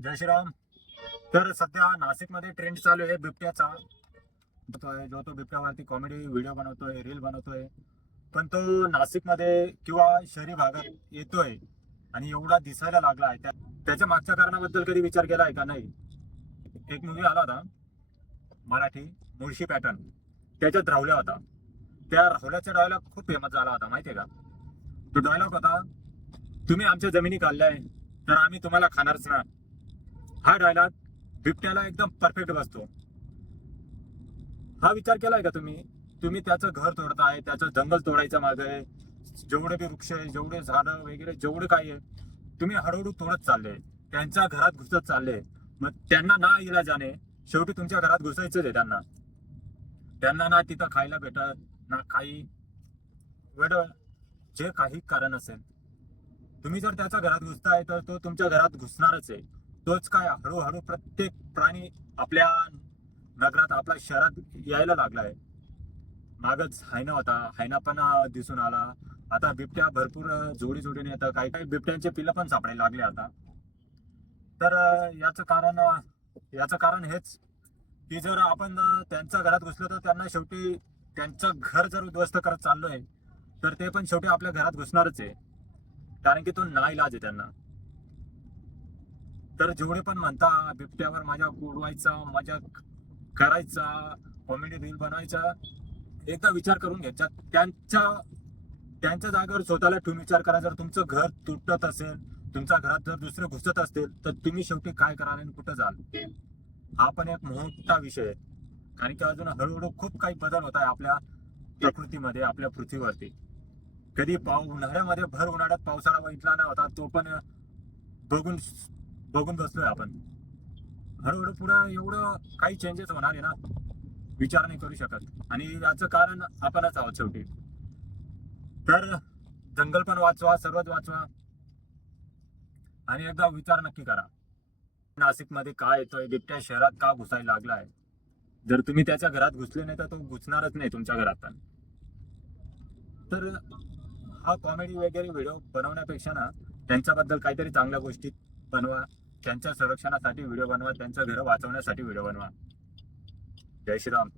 जय श्रीराम. तर सध्या नाशिकमध्ये ट्रेंड चालू आहे बिबट्याचा. तो बिबट्यावरती कॉमेडी व्हिडिओ बनवतोय, रील बनवतोय. पण तो नाशिकमध्ये किंवा शहरी भागात येतोय आणि एवढा दिसायला लागला आहे. त्याच्या मागच्या कारणाबद्दल कधी विचार केला आहे का? नाही. एक मूवी आला होता मराठी, मुळशी पॅटर्न. त्याच्यात राहुल्या होता. त्या राहुल्याचा डायलॉग खूप फेमस झाला होता, माहितीये का? तो डायलॉग होता, तुम्ही आमच्या जमिनी खाल्ल्याय तर आम्ही तुम्हाला खाणारच ना. हा डायलॉग बिबट्याला एकदम परफेक्ट बसतो. हा विचार केलाय का तुम्ही? तुम्ही त्याचं घर तोडताय, त्याचं जंगल तोडायचं मागे जेवढे बी वृक्ष आहे, जेवढे झाडं वगैरे जेवढे काही आहे, तुम्ही हळूहळू तोडत चालले, त्यांच्या घरात घुसत चालले. मग त्यांना ना इलाजाने शेवटी तुमच्या घरात घुसायचंच आहे. त्यांना त्यांना ना तिथं खायला भेटत, ना काही वेळ, जे काही कारण असेल, तुम्ही जर त्याच्या घरात घुसताय तर तो तुमच्या घरात घुसणारच आहे. तोच काय हळूहळू प्रत्येक प्राणी आपल्या नगरात, आपल्या शहरात यायला लागलाय. मागच हायना होता, हायना पण दिसून आला. आता बिबट्या भरपूर जोडी जोडीने येतात. काही काही बिबट्यांचे पिल्लं पण सापडायला लागले आता. तर याचं कारण हेच की जर आपण त्यांच्या घरात घुसलो तर त्यांना शेवटी त्यांचं घर जर उद्ध्वस्त करत चाललोय तर ते पण शेवटी आपल्या घरात घुसणारच आहे. कारण की तो नाईलाज आहे त्यांना. तर जेवढे पण म्हणता बिबट्यावर मजाक उडवायचा, मजाक करायचा, कॉमेडी रील बनवायचा, एकदा विचार करून घ्यायचा. त्यांच्या त्यांच्या जागेवर स्वतःला ठेवून विचार करा. जर तुमचं घर तुटत असेल, तुमच्या घरात जर दुसरे घुसत असतील तर तुम्ही शेवटी काय कराल आणि कुठं जाल? हा पण एक मोठा विषय आहे. कारण की अजून हळूहळू खूप काही बदल होत आहे आपल्या प्रकृतीमध्ये, आपल्या पृथ्वीवरती. कधी उन्हाळ्यामध्ये भर उन्हाळ्यात पावसाळा बघितला नाही होता, तो पण बघून बघून बसलोय आपण. हळूहळू पुढे एवढं काही चेंजेस होणार आहे ना, विचार नाही करू शकत. आणि याचं कारण आपणच आहोत शेवटी. तर जंगल पण वाचवा, सर्वच वाचवा, आणि एकदा विचार नक्की करा. नाशिकमध्ये काय येतोय, बिबट्या शहरात का घुसायला लागलाय? जर तुम्ही त्याच्या घरात घुसले नाही तर तो घुसणारच नाही तुमच्या घरात पण. तर हा कॉमेडी वगैरे व्हिडिओ बनवण्यापेक्षा ना, त्यांच्याबद्दल काहीतरी चांगल्या गोष्टी बनवा. त्यांच्या संरक्षणासाठी व्हिडिओ बनवा, त्यांचं घर वाचवण्यासाठी व्हिडिओ बनवा. जय श्रीराम.